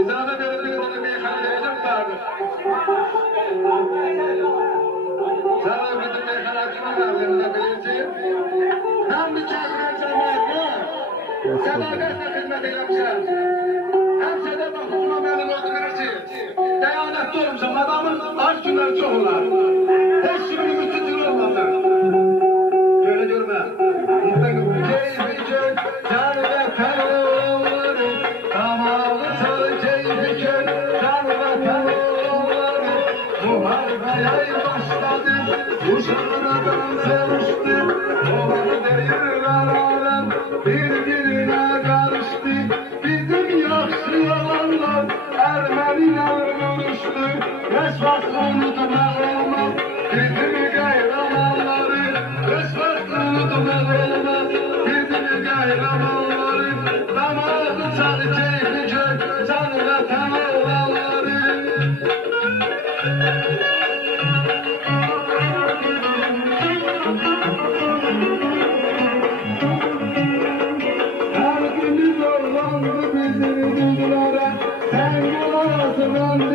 İzana verildiğinde meyhaneye vardı. Sana bizim meyhanacının varlığında bilinci, hem mükemmel cemaatine, sadaketle hizmet yapacağız. Hem sedef hukukuna memnun olduğunuz deyanetli olmuşum. Adamın aç günleri çok olar. Hiç şimdi müstücül olmazlar. Böyle görme. Keyfi kök, can ve peroğulları, damalı sarı keyfi kök, can ve peroğulları, muharebeye başladı, uşağına sevişti, olanı değirler alem, birbirine karıştı, bizim yakşı yalanlar, Ermeniler konuştu, resvat unutmak olmaz, bizim gayramanları, resvat unutmak olmaz, bizim gayramanları, damadı sarı keyfi kök, can ve peroğulları. Her günü zorlandı bizim dillere, sen bu ağzından